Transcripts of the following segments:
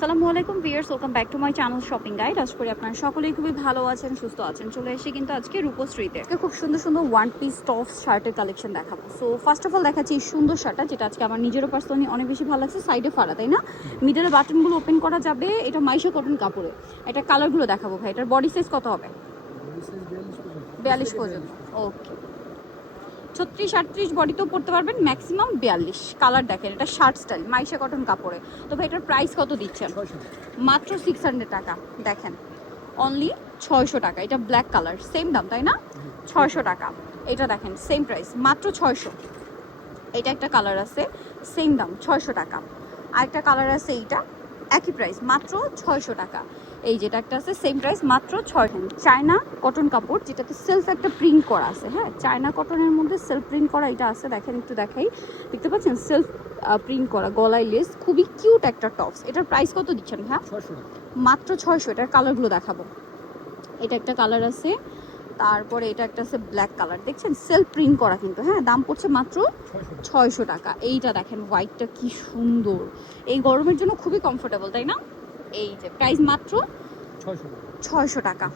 আসসালামু আলাইকুম viewers, welcome back to my channel shopping guide. আশা করি আপনারা সকলেই খুবই ভালো আছেন, সুস্থ আছেন। চলে এসে কিন্তু আজকে রূপশ্রীতে খুব সুন্দর সুন্দর ওয়ান পিস টপস শার্টের কালেকশন দেখাবো। সো ফার্স্ট অফ অল দেখাচ্ছি এই সুন্দর শার্টটা, যেটা আজকে আমার নিজেরও পার্সোনালি অনেক বেশি ভালো লাগছে। সাইডে ফাড়া, তাই না? মিডলে বাটনগুলো ওপেন করা যাবে। এটা মাইশা কটন কাপড়ে। এটা কালারগুলো দেখাবো ভাই। এটার বডি সাইজ কত হবে? 42 পর্যন্ত। ওকে, 36-38 বডিতেও পড়তে পারবেন, ম্যাক্সিমাম 42। কালার দেখেন, এটা শার্ট স্টাইল মাইশা কটন কাপড়ে। তো ভাই এটার প্রাইস কত দিচ্ছেন? মাত্র 600 টাকা। দেখেন, অনলি 600 টাকা। এটা ব্ল্যাক কালার, সেম দাম তাই না? 600 টাকা। এটা দেখেন, সেম প্রাইস, মাত্র 600। এটা একটা কালার আছে, সেম দাম 600 টাকা। আরেকটা কালার আছে, এইটা একই প্রাইস, মাত্র 600 টাকা। এই যেটা একটা আছে, সেম প্রাইস, মাত্র 600। চায়না কটন কাপড়, যেটাতে সেলফ একটা প্রিন্ট করা আছে। হ্যাঁ, চায়না কটনের মধ্যে সেলফ প্রিন্ট করা এটা আছে। দেখেন, একটু দেখাই, দেখতে পাচ্ছেন সেলফ প্রিন্ট করা, গলায় লেস, খুবই কিউট একটা টপস। এটার প্রাইস কত দিচ্ছেন হ্যাঁ? মাত্র 600। এটার কালারগুলো দেখাবো। এটা একটা কালার আছে, তারপরে এটা একটা আছে ব্ল্যাক কালার, দেখছেন সেলফ প্রিন্ট করা কিন্তু। হ্যাঁ, দাম পড়ছে মাত্র 600 টাকা। এইটা দেখেন, হোয়াইটটা কি সুন্দর, এই গরমের জন্য খুবই কমফোর্টেবল, তাই না? এই যে প্রাইস মাত্র 600 টাকা।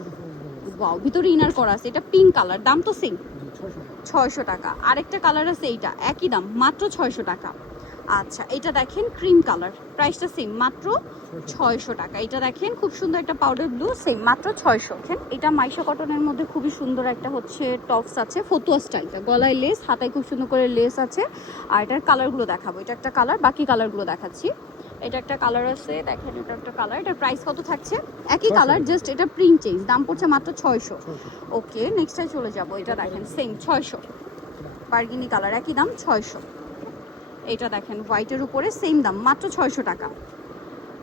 ওয়াও, ভিতরে ইনার করা আছে। এটা পিঙ্ক কালার, দাম তো সেম, 600 টাকা। আরেকটা কালার আছে, এইটা একই দাম, মাত্র 600 টাকা। আচ্ছা, এটা দেখেন ক্রিম কালার, প্রাইসটা সেম, মাত্র 600 টাকা। এটা দেখেন খুব সুন্দর একটা পাউডার ব্লু, সেম মাত্র 600। এটা মাইশা কটনের মধ্যে খুবই সুন্দর একটা হচ্ছে টপস আছে, ফতুয়া স্টাইলটা, গলায় লেস, হাতায় খুব সুন্দর করে লেস আছে। আর এটার কালারগুলো দেখাবো। এটা একটা কালার, বাকি কালারগুলো দেখাচ্ছি। এটা একটা কালার আছে, দেখেন এটা একটা কালার। এটার প্রাইস কত থাকছে? একই কালার, জাস্ট এটা প্রিন্ট চেঞ্জ, দাম পড়ছে মাত্র 600। ওকে, নেক্সটে চলে যাব। এটা দেখেন সেম 600, বার্গিনি কালার, একই দাম 600। এটা দেখেন হোয়াইটের উপরে, সেম দাম, মাত্র 600 টাকা।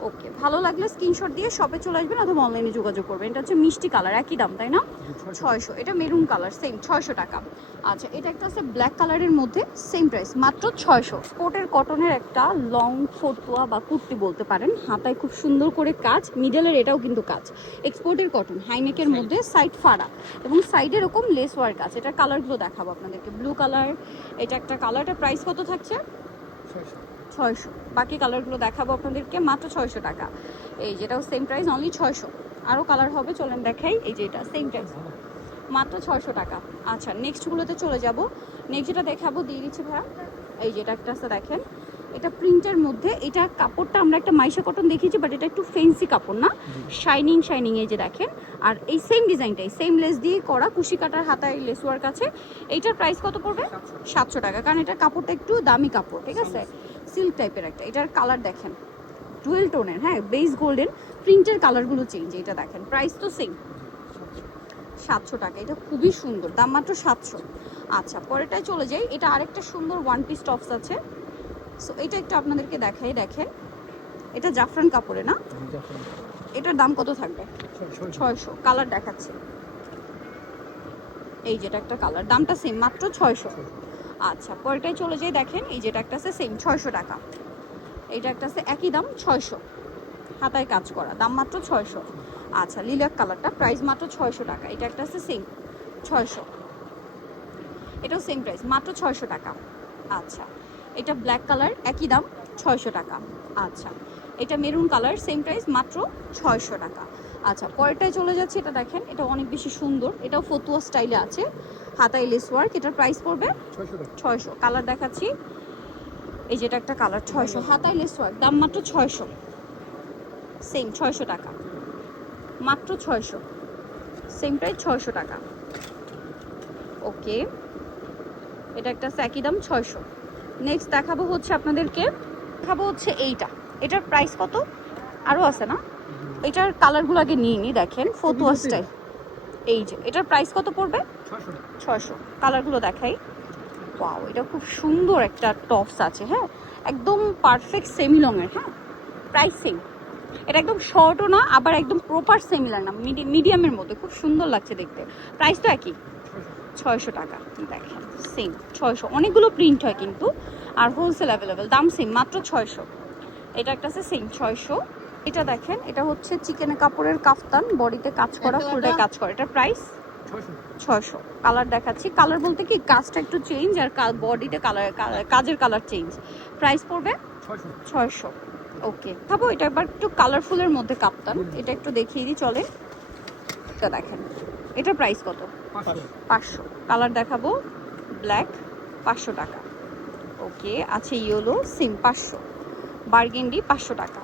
ওকে, ভালো লাগলে স্ক্রিনশট দিয়ে শপে চলে আসবেন অথবা অনলাইনে যোগাযোগ করবেন। এটা হচ্ছে মিষ্টি কালার, একই দাম তাই না? 600। এটা মেরুন কালার, সেম 600 টাকা। আচ্ছা, এটা একটা আছে ব্ল্যাক কালারের মধ্যে, সেম প্রাইস, মাত্র 600। স্পোর্টের কটনের একটা লং ফতুয়া বা কুর্তি বলতে পারেন, হাতায় খুব সুন্দর করে কাজ, মিডলের এটাও কিন্তু কাজ, এক্সপোর্টের কটন, হাইনেকের মধ্যে সাইড ফাড়া এবং সাইডে এরকম লেস ওয়ার্ক আছে। এটার কালারগুলো দেখাবো আপনাদেরকে। ব্লু কালার, এটা একটা কালারটার প্রাইস কত থাকছে? 600। বাকি কালারগুলো দেখাবো আপনাদেরকে, মাত্র 600 টাকা। এই যেটাও সেম প্রাইস, অনলি 600। আরও কালার হবে, চলেন দেখাই। এই যে এটা সেম প্রাইস, মাত্র 600 টাকা। আচ্ছা, নেক্সটগুলোতে চলে যাব। নেক্সট যেটা দেখাবো দিয়ে দিচ্ছি ভাইয়া। এই যেটা একটা আছে, দেখেন এটা প্রিন্টের মধ্যে। এটা কাপড়টা আমরা একটা মাইশা কটন দেখিয়েছি, বাট এটা একটু ফেন্সি কাপড় না, শাইনিং শাইনিং। এই যে দেখেন, আর এই সেম ডিজাইনটাই, সেম লেস দিয়ে করা, কুশি কাটার হাতায় লেস ওয়ার্ক আছে। এইটার প্রাইস কত পড়বে? 700 টাকা, কারণ এটার কাপড়টা একটু দামি কাপড়, ঠিক আছে, সিল্ক টাইপের একটা। এটার কালার দেখেন ডুয়েল টোনের, হ্যাঁ, বেস গোল্ডেন, প্রিন্টের কালারগুলো চেঞ্জ। এটা দেখেন, প্রাইস তো সেম, 700 টাকা। এটা খুবই সুন্দর, দাম মাত্র 700। আচ্ছা, পরেরটায় চলে যাই। এটা আরেকটা সুন্দর ওয়ান পিস টপস আছে। সো এটা একটু আপনাদেরকে দেখাই। দেখেন, এটা জাফরান কাপড়ে না? এটার দাম কত থাকবে? 600। কালার দেখাচ্ছি, এই যেটা একটা কালার, দামটা সেম, মাত্র 600। আচ্ছা, পরেরটায় চলে যাই। দেখেন, এই যেটা একটা আছে, সেম 600 টাকা। এইটা একটা আছে, একই দাম 600, হাতায় কাজ করা, দাম মাত্র 600। আচ্ছা, লিলাক কালারটা, প্রাইস মাত্র 600 টাকা। এটা একটা আছে সেম 600, এটাও সেম প্রাইস, মাত্র 600 টাকা। আচ্ছা, এটা ব্ল্যাক কালার, একই দাম 600 টাকা। আচ্ছা, এটা মেরুন কালার, সেম প্রাইস, মাত্র 600 টাকা। আচ্ছা, পরেরটায় চলে যাচ্ছে। এটা দেখেন, এটা অনেক বেশি সুন্দর, এটাও ফতুয়া স্টাইলে আছে, হাতায় লেস ওয়ার্ক। এটার প্রাইস পড়বে 600। কালার দেখাচ্ছি, এই যেটা একটা কালার, 600, হাতায় লেস ওয়ার্ক, দাম মাত্র 600, সেম 600 টাকা, মাত্র 600, সেম প্রাইস 600 টাকা। ওকে, এটা একটা একই দাম 600। নেক্সট দেখাবো হচ্ছে আপনাদেরকে, দেখাবো হচ্ছে এইটা। এটার প্রাইস কত? আরও আছে না? এটার কালারগুলো আগে নিয়ে নিই। দেখেন ফতুয়া স্টাইল, এই যে এটার প্রাইস কত পড়বে? 600। কালারগুলো দেখাই। ওয়াও, এটা খুব সুন্দর একটা টপস আছে, হ্যাঁ, একদম পারফেক্ট সেমি লংয়ের। হ্যাঁ, প্রাইস সেম। এটা একদম শর্টও না, আবার একদম প্রপার সেমিলার না, মিডিয়ামের মধ্যে, খুব সুন্দর লাগছে দেখতে। প্রাইস তো একই, 600 টাকা। দেখেন সেম 600, অনেকগুলো প্রিন্ট হয় কিন্তু, আর হোলসেল অ্যাভেলেবেল, দাম সেম, মাত্র 600। এটা একটা আছে সেম 600। এটা দেখেন, এটা হচ্ছে চিকেনের কাপড়ের কাফতান, বডিতে কাজ করা, ফুলটায় কাজ করা। এটার প্রাইস 600। কালার দেখাচ্ছি, কালার বলতে কি কাজটা একটু চেঞ্জ, আর বডিতে কালার, কাজের কালার চেঞ্জ। প্রাইস পড়বে 600। ওকে খাবো। এটা একবার একটু কালারফুলের মধ্যে কাপ্তান, এটা একটু দেখিয়ে দিই চলে। এটা দেখেন, এটার প্রাইস কত? 500। কালার দেখাবো, ব্ল্যাক 500 টাকা। ওকে, আছে ইয়েলো সেম 500, বার্গেন্ডি 500 টাকা,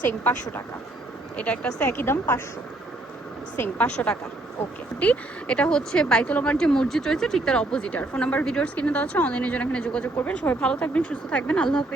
সেম 500 টাকা। এটা একটা আছে একই দাম 500, সেম 500 টাকা। ওকে, এটা হচ্ছে বাইতুল আমার যে মসজিদ রয়েছে ঠিক তার অপোজিট। আর ফোন নাম্বার ভিডিওর স্ক্রিনে দেওয়া আছে, অনলাইনের জন্য এখানে যোগাযোগ করবেন। সবাই ভালো থাকবেন, সুস্থ থাকবেন, আল্লাহ হাফেজ।